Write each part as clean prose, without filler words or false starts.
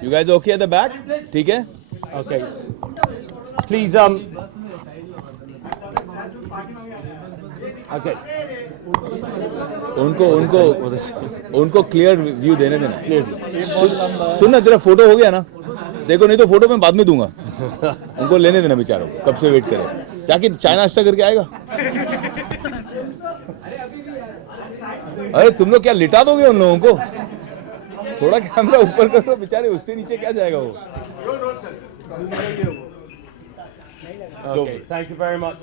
You guys okay at the back? ठीक है? Okay. Please, okay. उनको क्लियर व्यू देने देना. सुन ना, तेरा फोटो हो गया ना? देखो, नहीं तो फोटो मैं बाद में दूंगा. उनको लेने देना बेचारों, कब से वेट करे. जाके चाइना नाश्ता करके आएगा. अरे तुम लोग क्या लिटा दोगे उन लोगों को? थोड़ा कैमरा ऊपर करो बेचारे, उससे नीचे क्या जाएगा वो. Okay, thank you very much.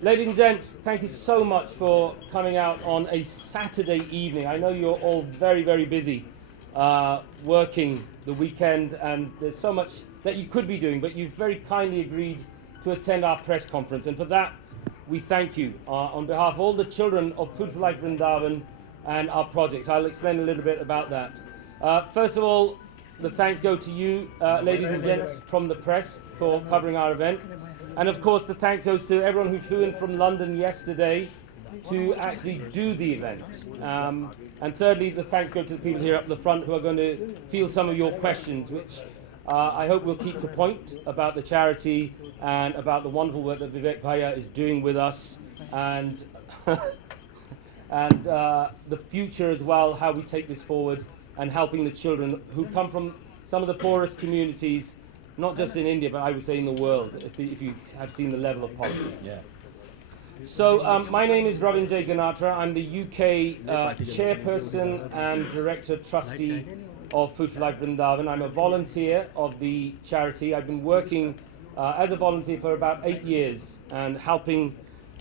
Ladies and gents, thank you so much for coming out on a Saturday evening. I know you're all very, very busy working the weekend, and there's so much that you could be doing, but you've very kindly agreed to attend our press conference, and for that, we thank you on behalf of all the children of Food for Life Vrindavan and our projects. I'll explain a little bit about that. First of all, the thanks go to you, ladies and gents from the press, for covering our event. And of course, the thanks goes to everyone who flew in from London yesterday to actually do the event. And thirdly, the thanks go to the people here up the front who are going to field some of your questions, which I hope will keep to point about the charity and about the wonderful work that Vivek Bhaiya is doing with us, and and the future as well, how we take this forward and helping the children who come from some of the poorest communities, not just in India, but I would say in the world, if you have seen the level of poverty. Yeah. So my name is Ravindra Ganatra. I'm the UK chairperson and director trustee of Food for Life Vrindavan. I'm a volunteer of the charity. I've been working as a volunteer for about 8 years and helping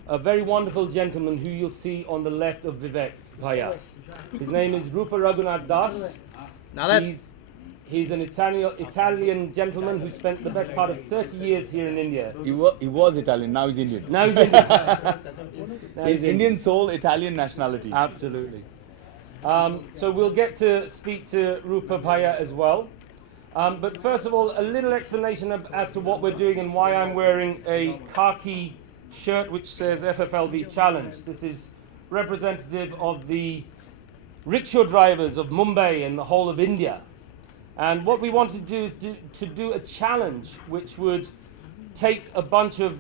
a very wonderful gentleman who you'll see on the left of Vivek Bhaiya. His name is Rupa Raghunath Das. He's an Italian gentleman who spent the best part of 30 years here in India. He was Italian, now he's Indian. Now he's Indian. Indian soul, Italian nationality. Absolutely. So we'll get to speak to Rupa Bhaiya as well. But first of all, a little explanation as to what we're doing and why I'm wearing a khaki shirt which says FFLV Challenge. This is representative of the rickshaw drivers of Mumbai and the whole of India. And what we want to do is to do a challenge which would take a bunch of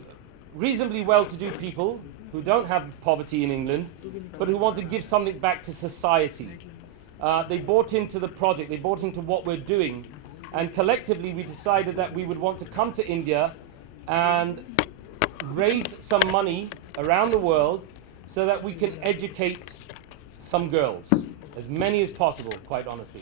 reasonably well-to-do people who don't have poverty in England, but who want to give something back to society. They bought into the project, they bought into what we're doing, and collectively we decided that we would want to come to India and raise some money around the world so that we can educate some girls, as many as possible, quite honestly.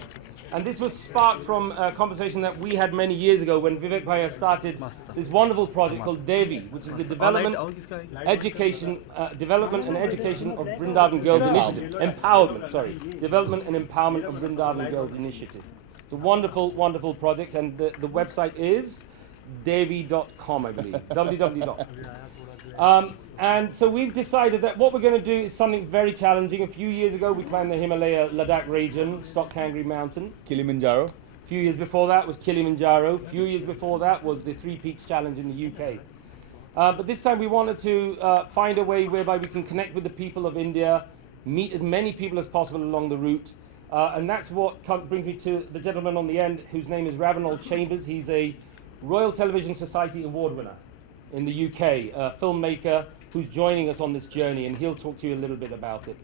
And this was sparked from a conversation that we had many years ago when Vivek Bhaiya started this wonderful project called Devi, which is the Development and Education of Vrindavan Girls Initiative. Development and Empowerment of Vrindavan Girls Initiative. It's a wonderful, wonderful project, and the website is devi.com, I believe. www. And so we've decided that what we're going to do is something very challenging. A few years ago, we climbed the Himalaya Ladakh region, Stock Kangri Mountain. Kilimanjaro. A few years before that was Kilimanjaro. A few years before that was the Three Peaks Challenge in the UK. But this time we wanted to find a way whereby we can connect with the people of India, meet as many people as possible along the route. And that's what brings me to the gentleman on the end, whose name is Ravenel Chambers. He's a Royal Television Society Award winner in the UK, a filmmaker who's joining us on this journey, and he'll talk to you a little bit about it.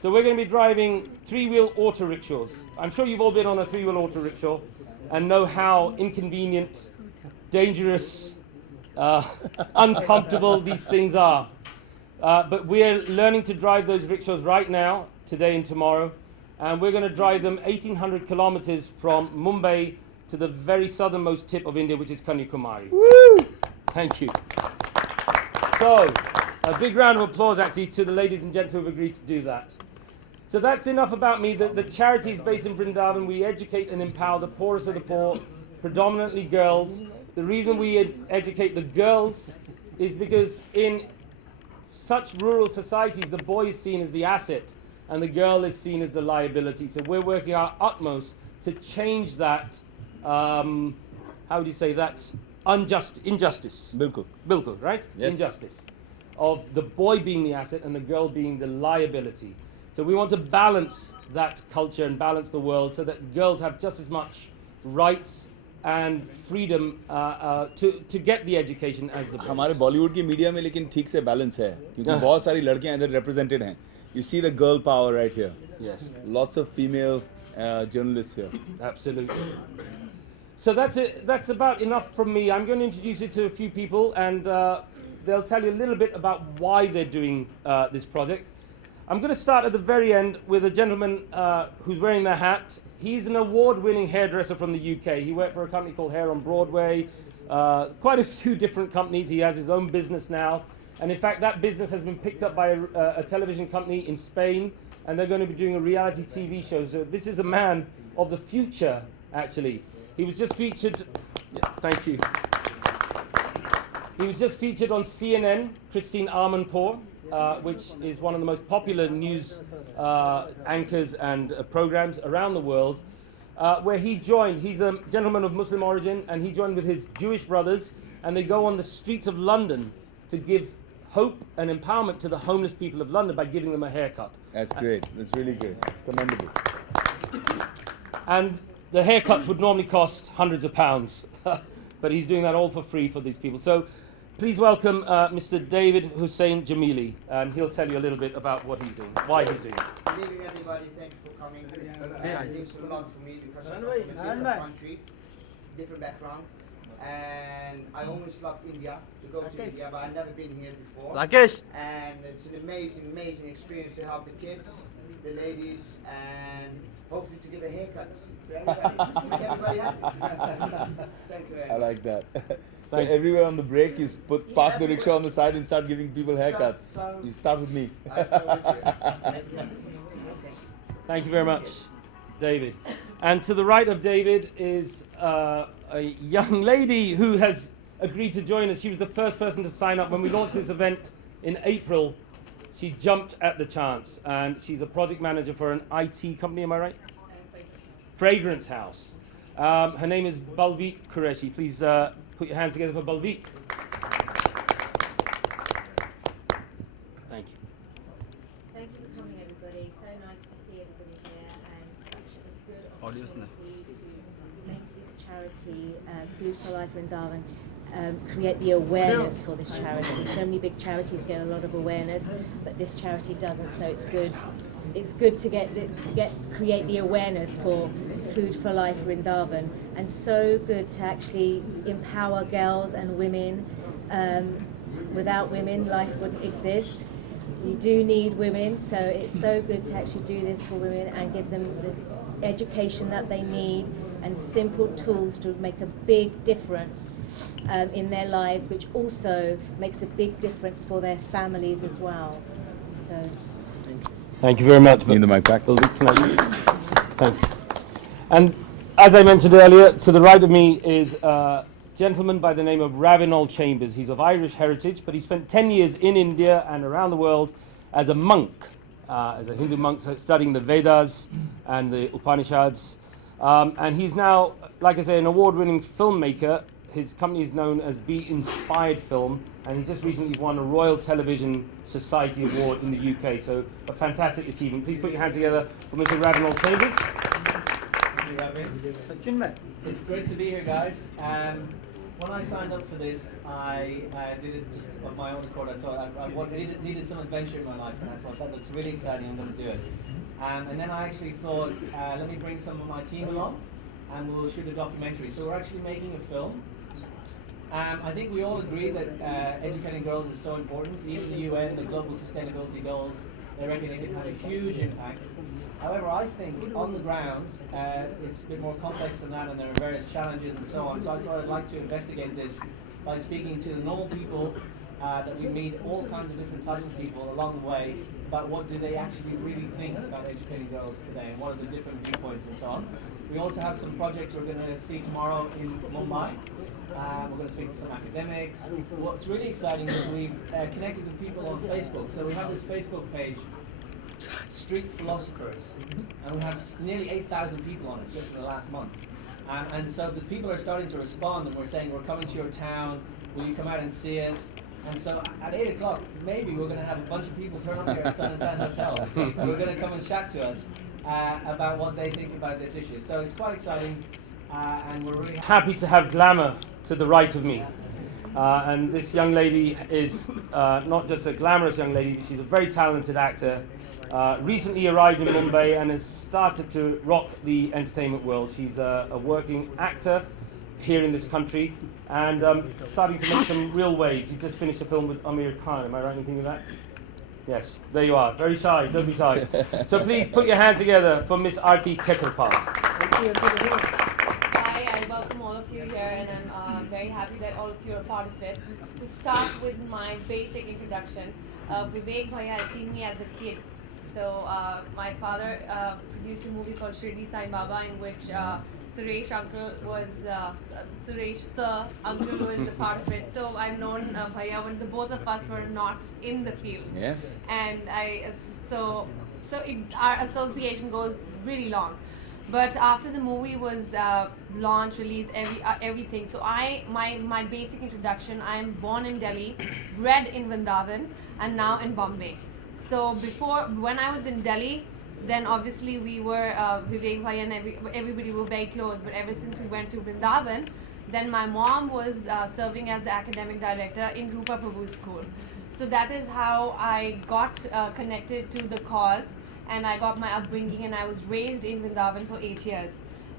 So we're going to be driving three-wheel auto rickshaws. I'm sure you've all been on a three-wheel auto rickshaw and know how inconvenient, dangerous, uncomfortable these things are. But we're learning to drive those rickshaws right now, today and tomorrow, and we're going to drive them 1,800 kilometers from Mumbai to the very southernmost tip of India, which is Kanyakumari. Woo! Thank you. So, a big round of applause actually to the ladies and gents who have agreed to do that. So that's enough about me. The charity is based in Vrindavan. We educate and empower the poorest of the poor, predominantly girls. The reason we educate the girls is because in such rural societies, the boy is seen as the asset and the girl is seen as the liability. So we're working our utmost to change that, how would you say, that injustice. बिल्कुल. Bilkul, right? Yes. Injustice of the boy being the asset and the girl being the liability. So we want to balance that culture and balance the world so that girls have just as much rights and freedom to get the education as the boys. हमारे बॉलीवुड की media में लेकिन ठीक से balance है क्योंकि बहुत सारी लड़कियां इधर represented हैं. You see the girl power right here. Yes. Lots of female journalists here. Absolutely. So that's it. That's about enough from me. I'm going to introduce you to a few people, and they'll tell you a little bit about why they're doing this project. I'm going to start at the very end with a gentleman who's wearing the hat. He's an award-winning hairdresser from the UK. He worked for a company called Hair on Broadway, quite a few different companies. He has his own business now. And in fact, that business has been picked up by a television company in Spain, and they're going to be doing a reality TV show. So this is a man of the future, actually. He was just featured, thank you. He was just featured on CNN, Christine Amanpour, which is one of the most popular news anchors and programs around the world, where he joined. He's a gentleman of Muslim origin, and he joined with his Jewish brothers, and they go on the streets of London to give hope and empowerment to the homeless people of London by giving them a haircut. That's great. That's really great. Commendable. And the haircuts would normally cost hundreds of pounds, but he's doing that all for free for these people. So please welcome Mr. David Hussein Jamili, and he'll tell you a little bit about what he's doing, why he's doing it. Good evening, everybody. Thank you for coming. It means a lot for me because I'm from a different country, different background, and I always loved India, to go to India, but I've never been here before. Rakesh. And it's an amazing, amazing experience to help the kids, the ladies, and hopefully to give a haircut to everybody, to make everybody happy. Thank you very I much. like that. So everywhere on the break, you park the rickshaw on the side and start giving people haircuts. You start with me. I start with you. Thank you. Thank you very much, David. And to the right of David is a young lady who has agreed to join us. She was the first person to sign up when we launched this event in April. She jumped at the chance, and she's a project manager for an IT company, am I right? Fragrance house. Her name is Balveet Qureshi. Please put your hands together for Balveet. Thank you. Thank you for coming, everybody. So nice to see everybody here, and such a good opportunity to make this charity, Food for Life Vrindavan, create the awareness for this charity. So many big charities get a lot of awareness, but this charity doesn't. So it's good. It's good to create the awareness for Food for Life Vrindavan, and so good to actually empower girls and women. Without women, life wouldn't exist. You do need women, so it's so good to actually do this for women and give them the education that they need and simple tools to make a big difference in their lives, which also makes a big difference for their families as well. So. Thank you very much. Need the mic back. Thank you. And as I mentioned earlier, to the right of me is a gentleman by the name of Ravinol Chambers. He's of Irish heritage, but he spent 10 years in India and around the world as a monk, as a Hindu monk, studying the Vedas and the Upanishads. And he's now, like I say, an award-winning filmmaker. His company is known as Be Inspired Film, and he just recently won a Royal Television Society Award in the UK. So a fantastic achievement. Please put your hands together for Mr. Ravinol Chambers. It's great to be here, guys. When I signed up for this, I did it just of my own accord. I thought I needed some adventure in my life, and I thought that looks really exciting. I'm going to do it. And then I actually thought, let me bring some of my team along, and we'll shoot a documentary. So we're actually making a film. I think we all agree that educating girls is so important. Even the UN, the Global Sustainability Goals, they reckon it can have a huge impact. However, I think on the ground, it's a bit more complex than that, and there are various challenges and so on. So I thought I'd like to investigate this by speaking to the normal people that we meet, all kinds of different types of people along the way, about what do they actually really think about educating girls today, and what are the different viewpoints and so on. We also have some projects we're going to see tomorrow in Mumbai. We're going to speak to some academics. What's really exciting is we've connected with people on Facebook. So we have this Facebook page, Street Philosophers, and we have nearly 8,000 people on it just in the last month. And so the people are starting to respond, and we're saying, we're coming to your town, will you come out and see us? And so at 8 o'clock, maybe we're going to have a bunch of people turn up here at Sun and Sand Hotel. We're going to come and chat to us about what they think about this issue. So it's quite exciting, and we're really Happy to have glamour to the right of me. And this young lady is not just a glamorous young lady, but she's a very talented actor. Recently arrived in Mumbai and has started to rock the entertainment world. She's a working actor here in this country and starting to make some real waves. You just finished a film with Amir Khan, am I right in thinking that? Yes, there you are. Very shy, don't be shy. So please put your hands together for Miss Aarti Khetarpal. Hi, I welcome all of you here, and I'm very happy that all of you are part of it. To start with my basic introduction, Vivek Bhaiya has seen me as a kid. So my father produced a movie called Shirdi Sai Baba, in which Suresh uncle was Suresh sir uncle was a part of it. So I've known Bhaiya when the both of us were not in the field. Yes. And our association goes really long. But after the movie was launched, released, everything. So my basic introduction, I am born in Delhi, bred in Vrindavan, and now in Bombay. So when I was in Delhi, then obviously we were, Vivek Bhaiya and everybody were very close. But ever since we went to Vrindavan, then my mom was serving as the academic director in Rupa Prabhu's school. So that is how I got connected to the cause, and I got my upbringing, and I was raised in Vrindavan for 8 years.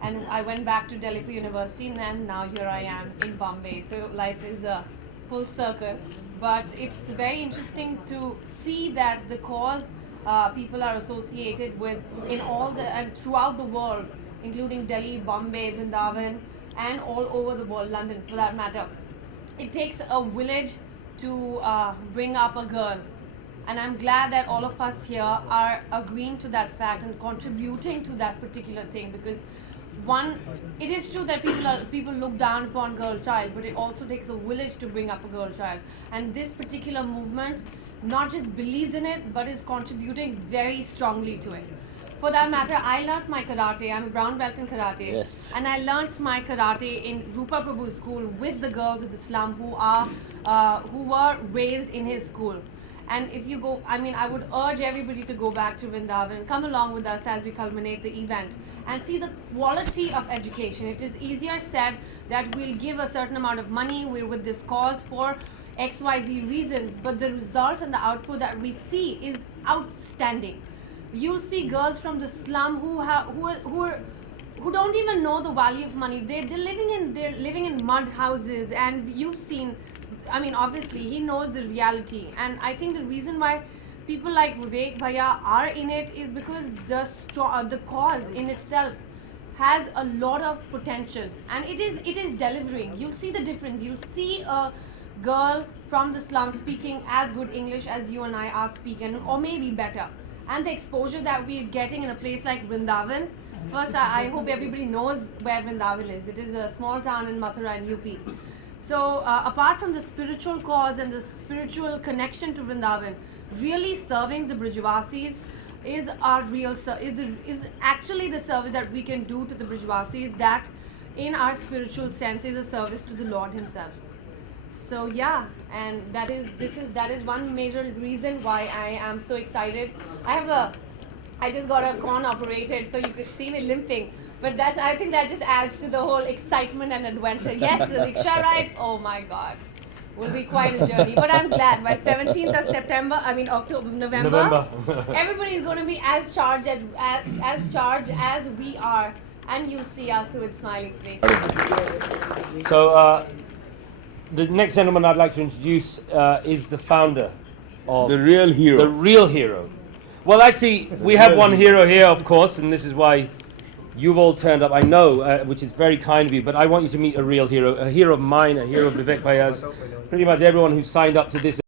And I went back to Delhi for university, and now here I am in Bombay. So life is a full circle. But it's very interesting to see that the cause people are associated with and throughout the world, including Delhi, Bombay, Vrindavan, and all over the world, London for that matter. It takes a village to bring up a girl. And I'm glad that all of us here are agreeing to that fact and contributing to that particular thing, because it is true that people look down upon girl child, but it also takes a village to bring up a girl child. And this particular movement not just believes in it, but is contributing very strongly to it. For that matter, I learnt my karate. I'm a brown belt in karate. Yes. And I learnt my karate in Rupa Prabhu's school with the girls of the slum who were raised in his school. And if you go, I would urge everybody to go back to Vrindavan, come along with us as we culminate the event and see the quality of education. It is easier said that we'll give a certain amount of money, we're with this cause for XYZ reasons, but the result and the output that we see is outstanding. You'll see girls from the slum who don't even know the value of money. They're living in mud houses, and you've seen. Obviously, he knows the reality, and I think the reason why people like Vivek Bhaiya are in it is because the cause in itself has a lot of potential, and it is delivering. You'll see the difference. You'll see a girl from the slum speaking as good English as you and I are speaking, or maybe better. And the exposure that we're getting in a place like Vrindavan. First, I hope everybody knows where Vrindavan is. It is a small town in Mathura in UP. So apart from the spiritual cause and the spiritual connection to Vrindavan, really serving the Brijvasis is actually the service that we can do to the Brijvasis, that in our spiritual sense is a service to the Lord Himself. So yeah, and that is one major reason why I am so excited. I just got a corn operated, so you could see me limping. But I think that just adds to the whole excitement and adventure. Yes, the rickshaw ride, oh my God, will be quite a journey. But I'm glad by 17th of November, everybody's going to be as charged as we are, and you'll see us with smiling faces. So the next gentleman I'd like to introduce is the founder of The real hero. The real hero. Well, actually, we have one hero here, of course, and this is why you've all turned up, I know, which is very kind of you, but I want you to meet a real hero of mine, a hero of Vivek Bhaiya's. Pretty much everyone who signed up to this